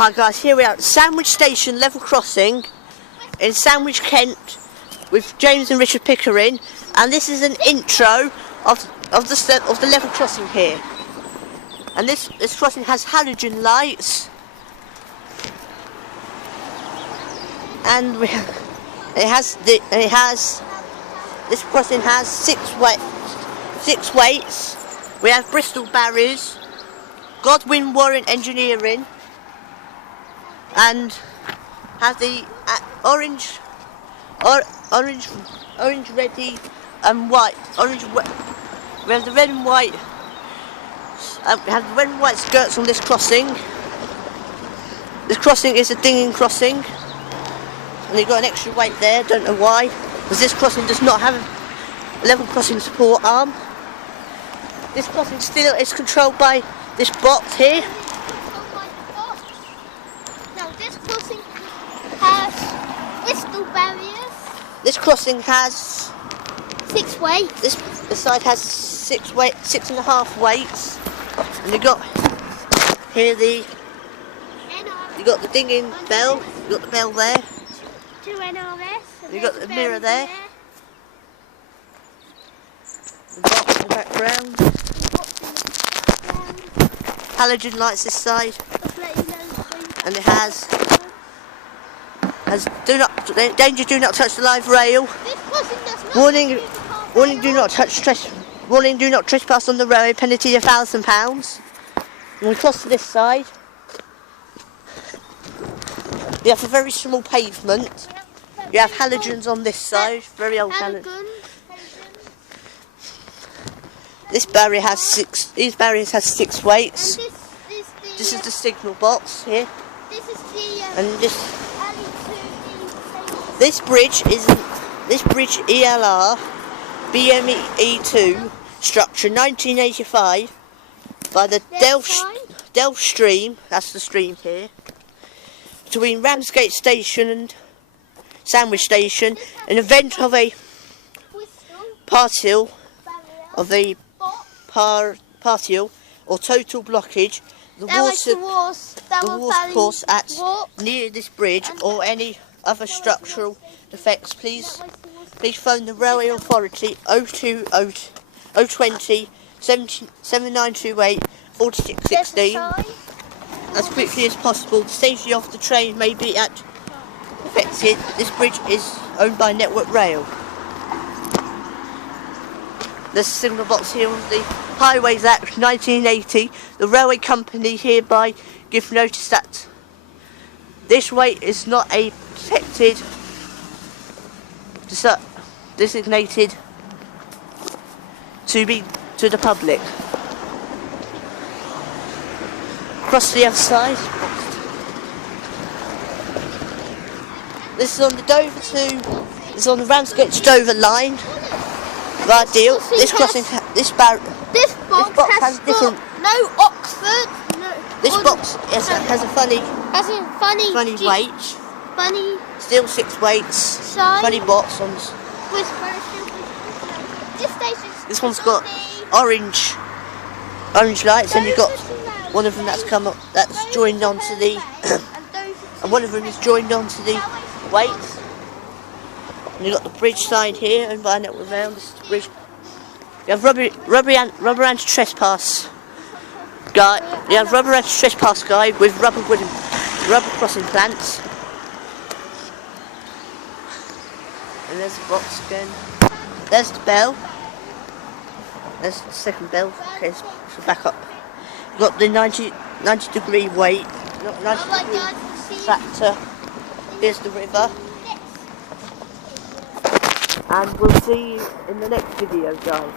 Hi guys, here we are at Sandwich Station level crossing in Sandwich, Kent, with James and Richard Pickering, and this is an intro of the level crossing here. And this crossing has halogen lights, and this crossing has six weights. We have Bristol barriers, Godwin Warren Engineering, and have the orange, ready, and white. We have the red and white. We have the red and white skirts on this crossing. This crossing is a dinging crossing, and you've got an extra weight there. Don't know why, because this crossing does not have a level crossing support arm. This crossing still is controlled by this box here. This crossing has Bristol barriers. This crossing has 6 weights. This side has 6.5 weights, and you got here you got the dinging bell. You got the bell there. 2 NRS. You got the mirror there. The box in the background. Halogen lights this side, and it has danger, do not touch the live rail. Warning, do not trespass on the road, penalty £1,000. And we cross to this side. You have a very small pavement. You have halogens on this side, very old halogen. These barriers has 6 weights. This is the signal box here. And this bridge ELR BME2 structure 1985 by the Delft Stream, that's the stream here, between Ramsgate Station and Sandwich Station, an event of a partial or total blockage. The water course at near this bridge or any other structural defects, please phone the Railway Authority 020 7928 4616 as quickly as possible. The safety of the train may be affected. This bridge is owned by Network Rail. There's a signal box here on the Highways Act 1980. The railway company hereby give notice that this way is not a protected, designated to the public. Across the other side. This is on the Dover to. This is on the Ramsgate to Dover line. Right deal. This box has different. No Oxford. No. This box has a funny weight. Funny. Still 6 weights. Side. Funny box on. This one's got orange lights, and you've got one of them that's joined onto the, and one of them is joined onto the weights. And you've got the bridge side here, owned by Network Rail. This is the bridge. You have rubber anti-trespass guy. You have rubber anti-trespass guy with rubber crossing plants. And there's the box again. There's the bell. There's the second bell. Okay, so back up. You've got the 90 degree weight, 90 degree factor. Here's the river. And we'll see you in the next video, guys.